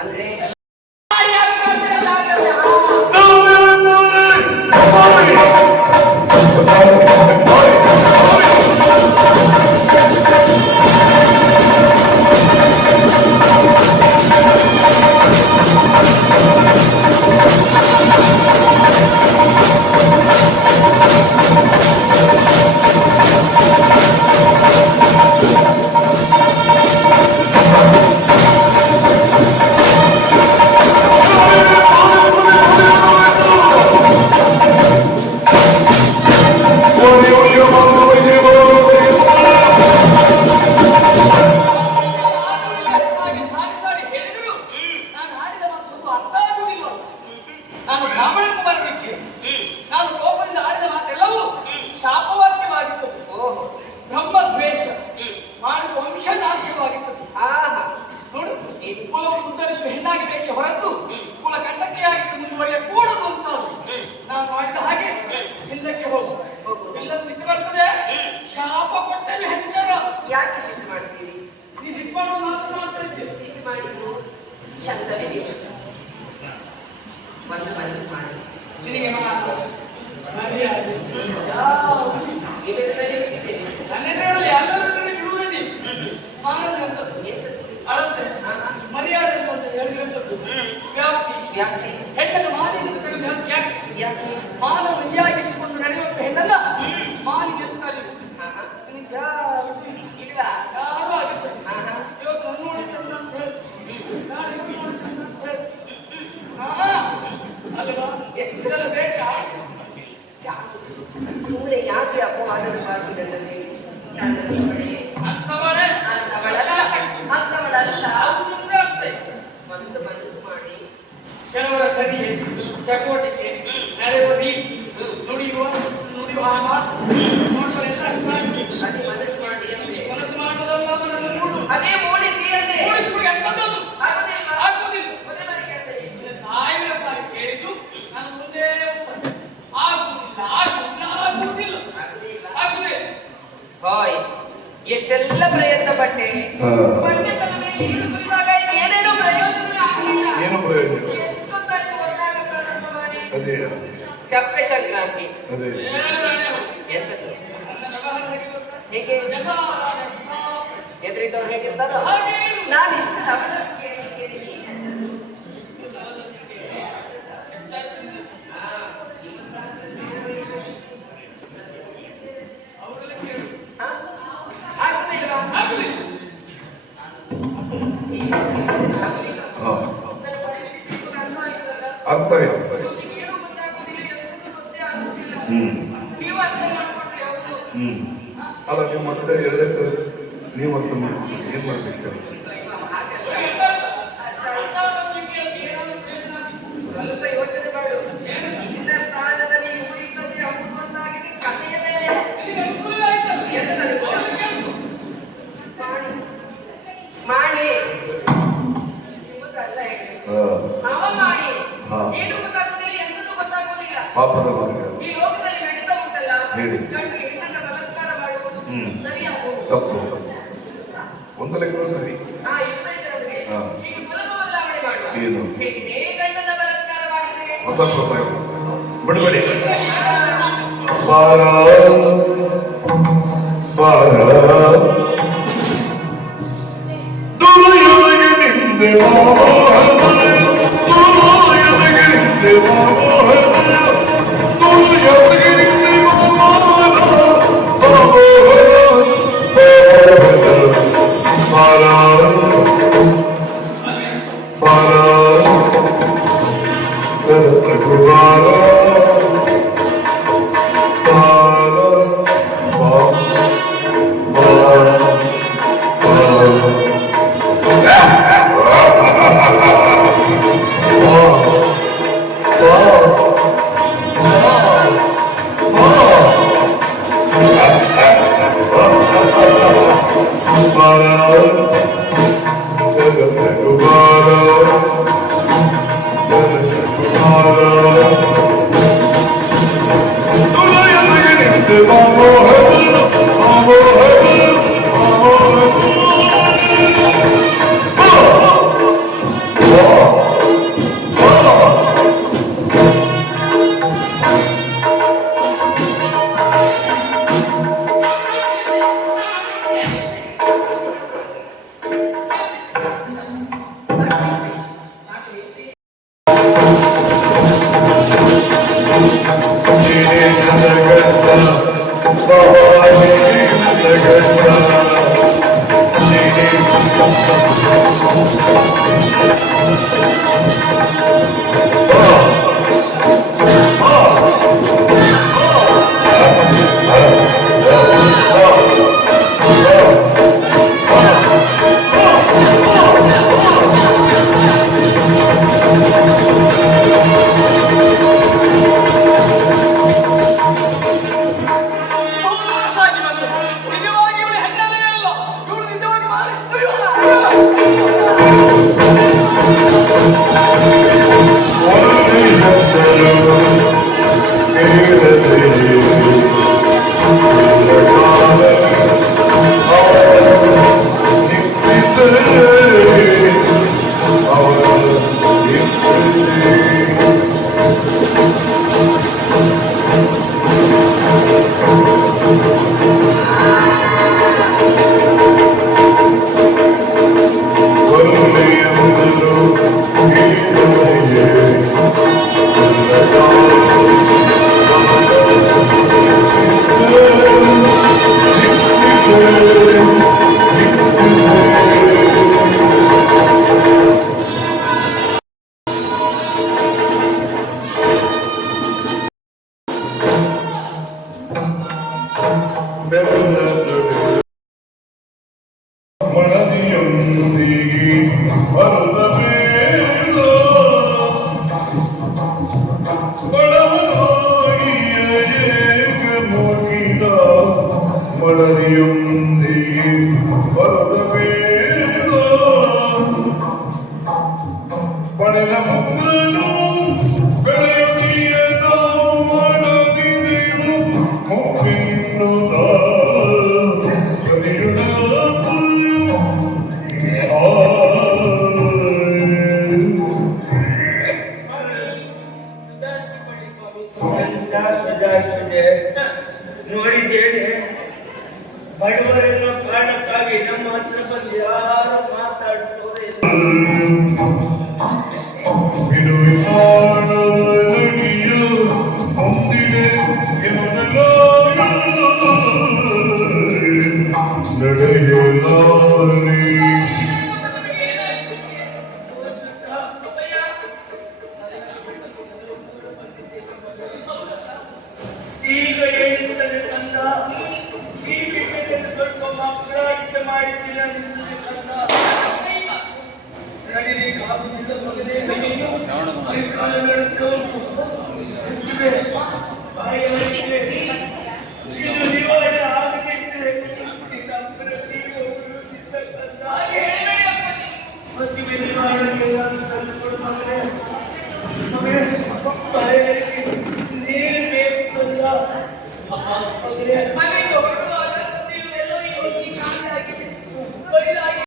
ಅಂದ್ರೆ ಹೆಣ್ಣನ್ನು ಮಾನವ ನಿಯಾಗಿಸಿಕೊಂಡು ನಡೆಯುವಂತ ಹೆಣ್ಣಲ್ಲ ಮಾನಿ ಗೆಲ್ತಾರೆ ಯಾರು ಆಗುತ್ತೆ ಇವತ್ತು ನೋಡಿದ್ದ ಅಲ್ವಾ ಇದೆಲ್ಲ ಬೇಕಾ ಸುಮ್ಮನೆ ಯಾಕೆ ಅಪವಾದದ ಮಾತುಗಳಲ್ಲಿ ಒಂದು ಮನಸ್ಸು ಮಾಡಿ ಕೆಲವರ ಸರಿಯೆ ಚಟುವಟಿಕೆ ನಡೆಯುವ ರೀತಿ ನುಡಿಯುವ ಮಾತು ನೋಡುವರೆಲ್ಲ ಅದೇ ಮನಸ್ಸು ಮಾಡಿ ಅಂದ್ರೆ ಮನಸ್ಸು ಮಾಡುವುದಲ್ಲ ಮನಸ್ಸು ಮೂಡು ಅದೇ ಮೂಡಿಸಿ ಅಂದ್ರೆ ಮೂಡಿಸುವ ಎಂತದ್ದು ಆಗುವುದಿಲ್ಲ ಸಾವಿರ ಸಾರಿ ಕೇಳಿದ್ದು ನಾನು ಮುಂದೆ ಆಗುವುದಿಲ್ಲ ಹಾಯ್ ಎಷ್ಟೆಲ್ಲ ಪ್ರಯತ್ನ ಪಟ್ಟೆ ಪಂಡಿತನ ಮೇಲೆ ನೀರು ಸುರಿದಾಗ ಏನೇನೋ ಪ್ರಯೋಜನ ಆಗಲಿಲ್ಲ ಏನು ಪ್ರಯೋಜನ ಚಪ್ಪೆ ಸಂಕ್ರಾಂತಿ ಎಂತದ್ದು ಹೇಗೆ ಎದುರಿದವ್ರು ಹೇಗಿರ್ತಾರೋ ನಾನು ಇಷ್ಟು ಅರ್ಥ ಅಲ್ಲ ನೀವು ಮತ್ತೆ ಎರಡಕ್ಕೆ ನೀವು ಅರ್ಥ ಮಾಡಿ ಏನ್ ಮಾಡ್ಬೇಕು ಸ್ವಲ್ಪ ಯೋಚನೆ ಮಾಡು ಇಂದಿನ ಸ್ಥಾನದಲ್ಲಿ ಊರಿಸದೆ ಅಮೃತವಾಗಿದೆ ಕಥೆಯೇ ಮಾಡಿ ಅವ ಮಾಡಿ ಏನು ಗೊತ್ತಾಗುದಿಲ್ಲ ಎಂತೂ ಗೊತ್ತಾಗುವುದಿಲ್ಲ ಪಾಪದ ಬಗ್ಗೆ ಈ ಲೋಕದಲ್ಲಿ ನಡೀತಾ ಉಂಟಲ್ಲ ಹೇಳಿ ಗಂಡು ಹೆಣ್ಣನ್ನ ಬಲಾತ್ಕಾರ ಮಾಡುವುದು ಸರಿಯಾಗುವುದು ತಪ್ಪು ಒಂದು ಲೆಕ್ಕ ಸರಿ ಈಗ ಸುಲಭವಲ್ಲಾವಣೆ ಮಾಡುವ ಏನು ಹೆಣ್ಣೇ ಗಂಡನ ಬಲಾತ್ಕಾರ ಮಾಡಿದ್ರೆ ಹೊಸ ಬಿಡಬೇಡಿ ಬಾರ ಬಾರ ಸಾಗಿ ಬಂದು ನಿಜವಾಗಿ ಇವಳು ಹೆಣ್ಣನೇ ಅಲ್ಲ, ಇವಳು ನಿಜವಾಗಿ ಮಾರಿ. ಅಯ್ಯೋ! ಮನದಿಯೊಂದಿಗೆ ಬರದ ಬೇಡ ಬಡವನಾಗಿಯ ಏಕ ಮುಗಿದ ಮನದಿಯೊಂದಿಗೆ ಬರದ ಬೇಡ ಪಡೆದ ಮುದ್ದಲು ಬೆಳೆಯುತ್ತಿಯ ನಾವು ಮಾಡದಿದೆವು ಮುಪ್ಪಿನ್ನುತ್ತ ನೋಡಿದ್ದೇನೆ. ಬಡವರೆಲ್ಲ ಕಾರಣಕ್ಕಾಗಿ ನಮ್ಮ ಹತ್ರ ಬಂದು ಯಾರು ಮಾತಾಡ್ತೋರೆ ಈಗ ಹೇಳಿದ್ದಾರೆ ಕಂದ. ಈ ವಿಷಯದಲ್ಲಿ ಸ್ವಲ್ಪ ಮಕ್ಕಳಾಗಿದ್ದ ಮಾಡಿದ್ದೀರ ಕಂದ. ನಡೀಲಿಕ್ಕೆ ಆಗುತ್ತಿಲ್ಲ ಮಗನೇ. ಕೈ ಕಾಲು ನಡೆದು ಬಾಯಿಯಲ್ಲಿ